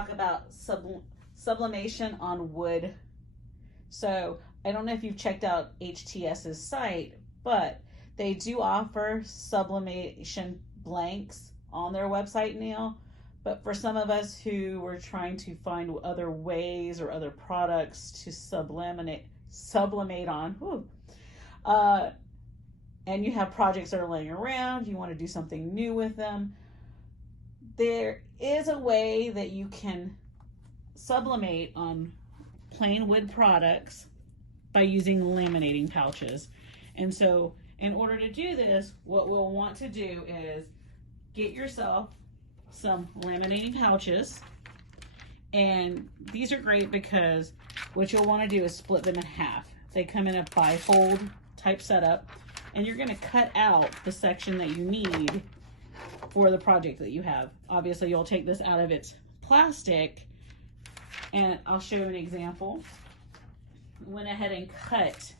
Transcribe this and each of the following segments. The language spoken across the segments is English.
talk about sublimation on wood. So I don't know if you've checked out HTS's site, but they do offer sublimation blanks on their website now. But for some of us who were trying to find other ways or other products to sublimate on, and you have projects that are laying around, you want to do something new with them, there is a way that you can sublimate on plain wood products by using laminating pouches. And so in order to do this, what we'll want to do is get yourself some laminating pouches, and these are great because what you'll want to do is split them in half. They come in a bifold type setup, and you're going to cut out the section that you need for the project that you have. Obviously you'll take this out of its plastic, and I'll show you an example. I went ahead and cut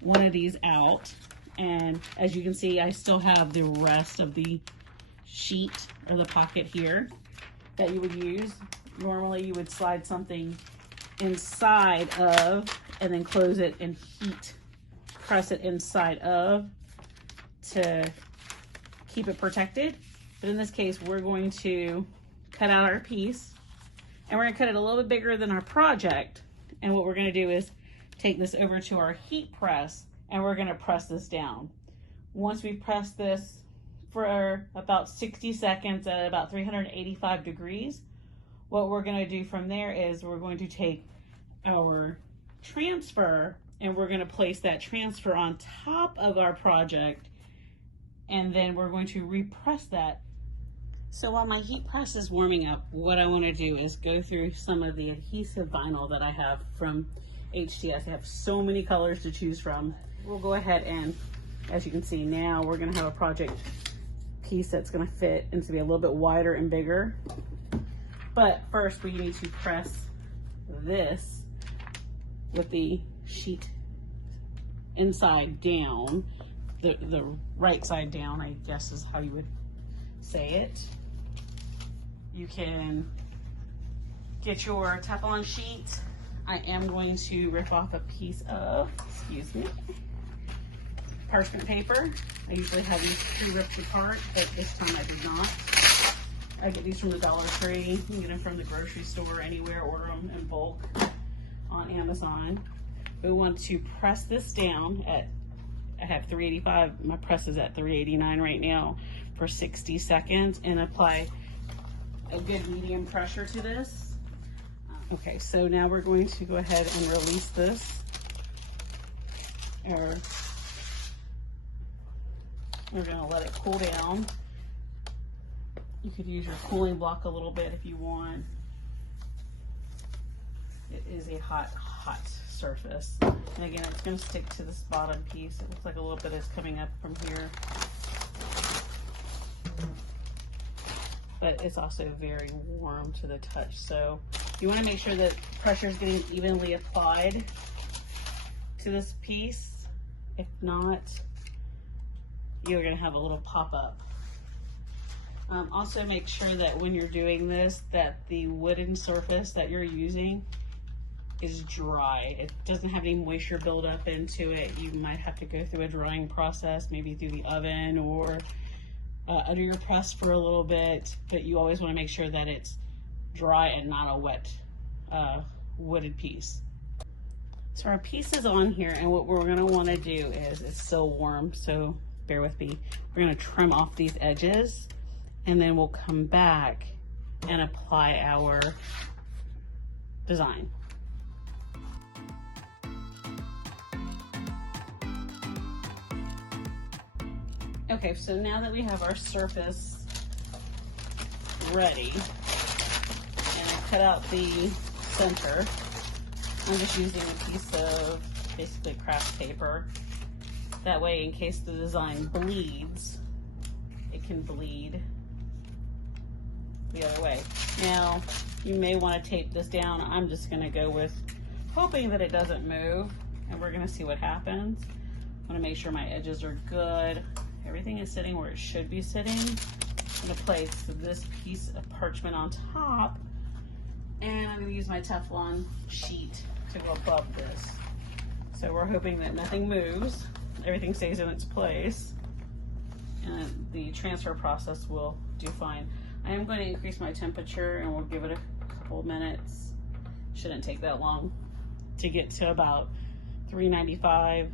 one of these out, and as you can see, I still have the rest of the sheet or the pocket here that you would use. Normally you would slide something inside of and then close it and heat press it inside of to keep it protected. But in this case, we're going to cut out our piece, and we're going to cut it a little bit bigger than our project. And what we're going to do is take this over to our heat press, and we're going to press this down. Once we press this for about 60 seconds at about 385 degrees, what we're going to do from there is we're going to take our transfer, and we're going to place that transfer on top of our project, and then we're going to repress that. So while my heat press is warming up, what I want to do is go through some of the adhesive vinyl that I have from HTS. I have so many colors to choose from. We'll go ahead and, as you can see now, we're going to have a project piece that's going to fit and to be a little bit wider and bigger. But first we need to press this with the sheet inside down, the right side down, I guess is how you would say it. You can get your Teflon sheet. I am going to rip off a piece of, excuse me, parchment paper. I usually have these pre-ripped apart, but this time I did not. I get these from the Dollar Tree. You can get them from the grocery store, anywhere, order them in bulk on Amazon. We want to press this down at, I have 385, my press is at 389 right now, for 60 seconds, and apply a good medium pressure to this. Okay, so now we're going to go ahead and release this. Or we're gonna let it cool down. You could use your cooling block a little bit if you want. It is a hot surface. And again, it's gonna stick to this bottom piece. It looks like a little bit is coming up from here. But it's also very warm to the touch. So you wanna make sure that pressure is getting evenly applied to this piece. If not, you're gonna have a little pop-up. Also make sure that when you're doing this, that the wooden surface that you're using is dry. It doesn't have any moisture buildup into it. You might have to go through a drying process, maybe through the oven or under your press for a little bit, but you always wanna make sure that it's dry and not a wet wooded piece. So our piece is on here, and what we're gonna wanna do is, it's still warm, so bear with me. We're gonna trim off these edges, and then we'll come back and apply our design. Okay, so now that we have our surface ready, and I cut out the center, I'm just using a piece of basically craft paper. That way, in case the design bleeds, it can bleed the other way. Now, you may want to tape this down. I'm just going to go with hoping that it doesn't move, and we're going to see what happens. I want to make sure my edges are good. Everything is sitting where it should be sitting. I'm going to place this piece of parchment on top, And I'm going to use my Teflon sheet to go above this. So we're hoping that nothing moves, everything stays in its place, and the transfer process will do fine. I am going to increase my temperature and we'll give it a couple of minutes. Shouldn't take that long to get to about 395.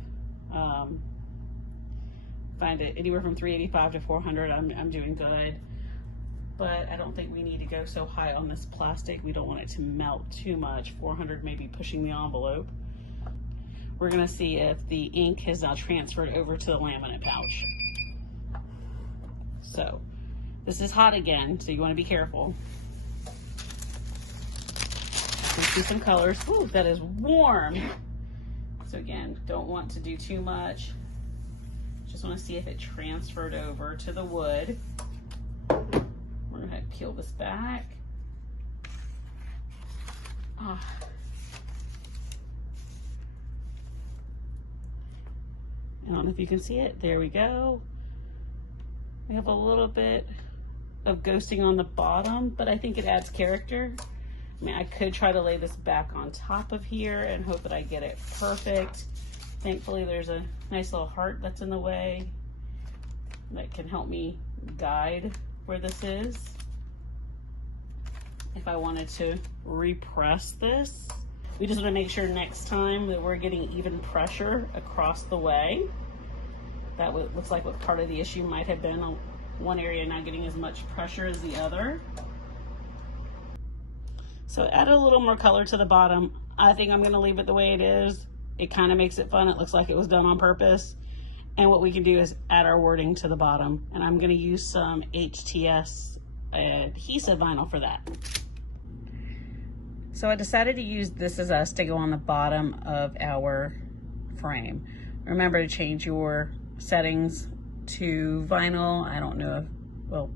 Find it anywhere from 385 to 400. I'm doing good. But I don't think we need to go so high on this plastic. We don't want it to melt too much. 400 may be pushing the envelope. We're gonna see if the ink has now transferred over to the laminate pouch. So this is hot again, so you wanna be careful. You can see some colors. Ooh, that is warm. So again, don't want to do too much. Just wanna see if it transferred over to the wood. We're gonna peel this back. I don't know if you can see it. There we go. We have a little bit of ghosting on the bottom, but I think it adds character. I mean, I could try to lay this back on top of here and hope that I get it perfect. Thankfully, there's a nice little heart that's in the way that can help me guide where this is. If I wanted to repress this, we just want to make sure next time that we're getting even pressure across the way. That looks like what part of the issue might have been, on one area not getting as much pressure as the other. So add a little more color to the bottom. I think I'm going to leave it the way it is. It kind of makes it fun. It looks like it was done on purpose. And what we can do is add our wording to the bottom. And I'm going to use some HTS Adhesive Vinyl for that. So I decided to use This Is Us to go on the bottom of our frame. Remember to change your settings to vinyl. I don't know if, well,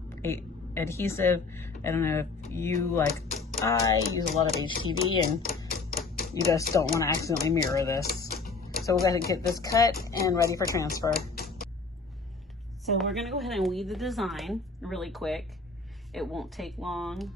adhesive. I don't know if you, like I, use a lot of HTV and you just don't want to accidentally mirror this. So we're going to get this cut and ready for transfer. So we're going to go ahead and weed the design really quick. It won't take long.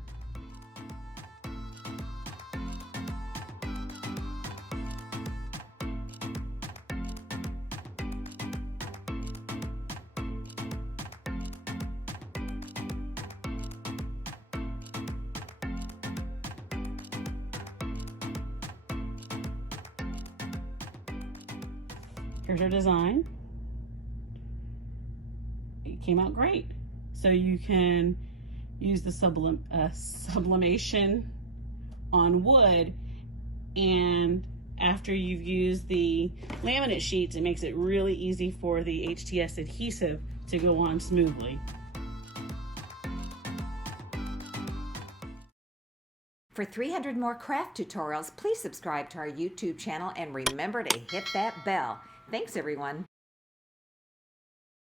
Here's our design. It came out great. So you can use the sublimation on wood, and after you've used the laminate sheets, it makes it really easy for the HTS adhesive to go on smoothly. For 300 more craft tutorials, please subscribe to our YouTube channel and remember to hit that bell. Thanks, everyone.